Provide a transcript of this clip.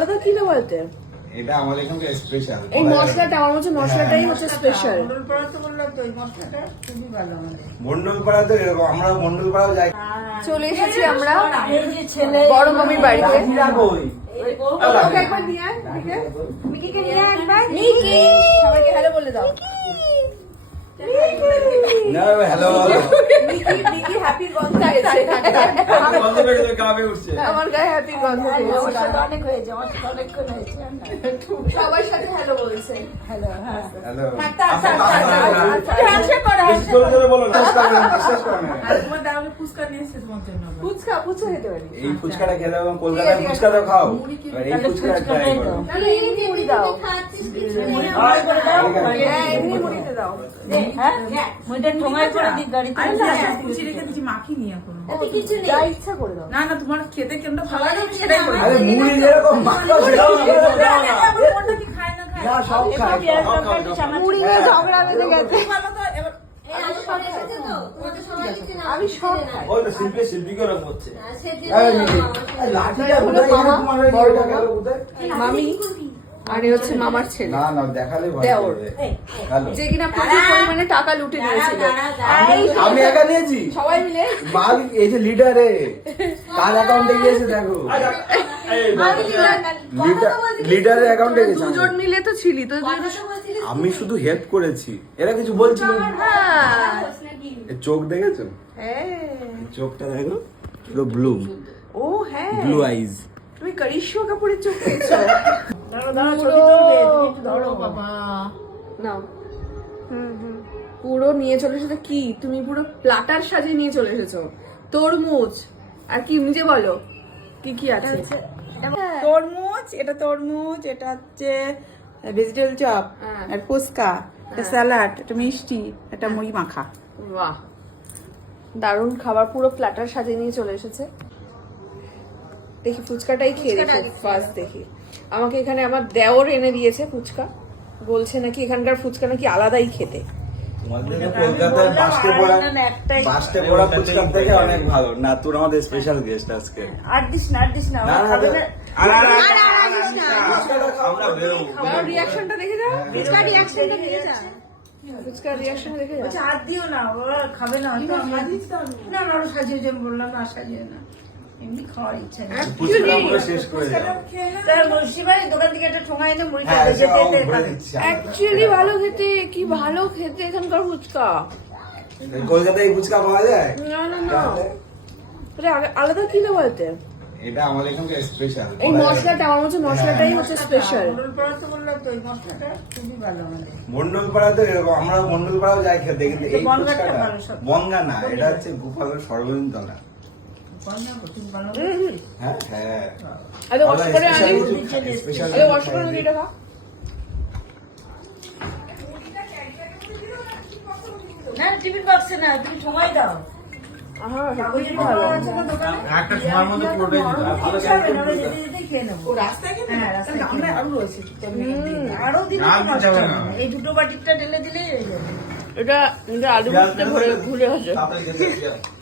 দাদা কি না বলতে এটা আমাদের এখানকার স্পেশাল। এই মশলাটা আমার মধ্যে মশলাটাই হচ্ছে স্পেশাল। মন্ডলপাড়া তো বললাম তো এই মশলাটা খুবই ভালো আমাদের। মন্ডলপাড়া তো এরকম, আমরা মন্ডলপাড়াও যাই। চলে এসেছি আমরা এই যে ছেলে বড় মামির বাড়িতে। ওকে একবার নিয়ে আয়, মিকিকে নিয়ে আয় একবার। মিকি সবাইকে হ্যালো বলে দাও। না হ্যালো মিকি মিকি হ্যাপি গন্ধ এসেছে। বন্ধ করে দেবে, কাবে উঠছে। আমার গায়ে হ্যাপি গন্ধ আমার এসেছে। সাথে অনেক হয়েছে, আমার সাথে অনেকক্ষণ হয়েছে। সবার সাথে হ্যালো বলছে। হ্যালো, হ্যাঁ। হ্যালো হ্যান্ডশেক করো, হ্যান্ডশেক জোরে জোরে বলো, বিশ্বাস করবেন, বিশ্বাস করবেন। আর তোমার দাদা ফুচকা নিয়ে এসেছে তোমার জন্য। ফুচকা ফুচকা খেতে পারি। এই ফুচকাটা খেলে এবং কলকাতার ফুচকাটা খাও, এবার এই ফুচকাটা ট্রাই করো। তাহলে এমনি মুড়ি দাও। হ্যাঁ এমনি মুড়িতে দাও। হ্যাঁ, মুইটা ঠোঙায় করে দিই গাড়িতে। কুচি রেখে দিচ্ছি, মাখি নিয়ে এখন। যা ইচ্ছা করে দাও। না না, তোমার খেতে কোনটা ভালো লাগে সেটাই করে আরে মুড়ি যেরকম মাখা সেটাও না, কোনটা কি খায় না খায় না সব খায়, সব খায়। মুড়ি নিয়ে ঝগড়া বেঁধে গেছে। ভালো তো এবার আমি সব খাই। ওই তো শিল্পী শিল্পীকে ওরকম হচ্ছে। মামি আর এ হচ্ছে মামার ছেলে না না দেখালে ভয় দেওর। করবে। হ্যালো। যে কিনা প্রচুর পরিমাণে টাকা লুটে নিয়েছিল। আমি একা নিয়েছি সবাই মিলে মাল, এই যে লিডারে তার অ্যাকাউন্টে গিয়েছে দেখো, লিডারের অ্যাকাউন্টে গেছে। দুজন মিলে তো ছিলি তো আমি শুধু হেল্প করেছি, এরা কিছু বলছিল না। হ্যাঁ এর চোখ দেখেছো? হ্যাঁ। এর চোখটা দেখো, পুরো ব্লু, ও হ্যাঁ ব্লু আইজ। তুমি করিশ্মা কাপুরের চোখ পেয়েছো। দাঁড়াও, দাঁড়াও, ছবি তুলবে, তুমি একটু ধরো। বাবা নাও। পুরো নিয়ে চলে এসেছো কি তুমি? পুরো প্লাটার সাজিয়ে নিয়ে চলে এসেছো। তরমুজ আর কি নিজে বলো কি কি আছে? তরমুজ, এটা তরমুজ, এটা হচ্ছে ভেজিটেবল চপ, হ্যাঁ। আর ফুচকা, একটা স্যালাড, একটা মিষ্টি, একটা মুড়ি মাখা। বাহ দারুণ খাবার, পুরো প্ল্যাটার সাজিয়ে নিয়ে চলে এসেছে। দেখি ফুচকাটাই খেয়ে দেখি ফার্স্ট দেখি। আমাকে এখানে আমার দেওর এনে দিয়েছে ফুচকা, বলছে নাকি এখানকার ফুচকা নাকি আলাদাই খেতে। কলকাতায় একটাই বাসতে পড়া ফুচকার থেকে অনেক ভালো। না তোর আমাদের স্পেশাল গেস্ট আজকে। আর দিস না, আর দিস না, না, না, খাবে না। আমরা বেরোবো। দাও রিয়াকশনটা দেখে যাও। ফুচকার রিয়াকশনটা দেখে যাও। ফুচকার রিয়াকশন দেখে যাও। বলছে, আর দিও না, ওরা খাবে না। না, না, ওরা সাজিয়ে যাবে, বললাম না সাজিয়ে না, এমনি খাওয়ার ইচ্ছা নেই। ফুচকাটা পুরো শেষ করে যাও। তার মুন্সিবাড়ি দোকান থেকে একটা ঠোঙা এনে মুড়িটা হ্যাঁ, ভেজে এসব দিয়ে বলে খাবে। দিচ্ছি। অ্যাকচুয়ালি ভালো খেতে, কি ভালো খেতে এখানকার ফুচকা। কলকাতায় এই ফুচকা পাওয়া যায়? না না না এটা আলাদা কি না বলতে এটা আমাদের এখানকার স্পেশাল। এই মশলাটা আমার মধ্যে মশলাটাই হচ্ছে স্পেশাল। মন্ডলপাড়া তো বললাম তো এই মশলাটা খুবই ভালো আমাদের। মন্ডলপাড়া তো এরকম, আমরা মন্ডলপাড়াও যাই খেতে, কিন্তু এই বনগাঁটা ফুচকাটা ভালো সব। বনগা না, এটা হচ্ছে গোপালের সর্বজনীন তলা। বন্যা কঠিন ভালো। হ্যাঁ হ্যাঁ, আরে ওয়াশ করে আনি। স্পেশাল আরে ওয়াশ করে আনি এটা খা। না, টিফিন বক্সে না, তুমি ঠোঙায় দাও। আহা কাগজের ভালো। ঠোঙা আছে না দোকানে? একটা সময়ের মধ্যে পুরোটাই দিতে হবে। ভালো খাবে না, আমরা যেতে যেতে খেয়ে নেবো। রাস্তায় খেতে হ্যাঁ, রাস্তায় তাহলে আমরা আরো রয়েছে। আরো দিলে আর তো নষ্ট যাবে হবে না। না। এই দুটো বাটিরটা ঢেলে দিলেই হয়ে যাবে। এটা আলু ভুলে গেছে। তাড়াতাড়ি খেতে হবে।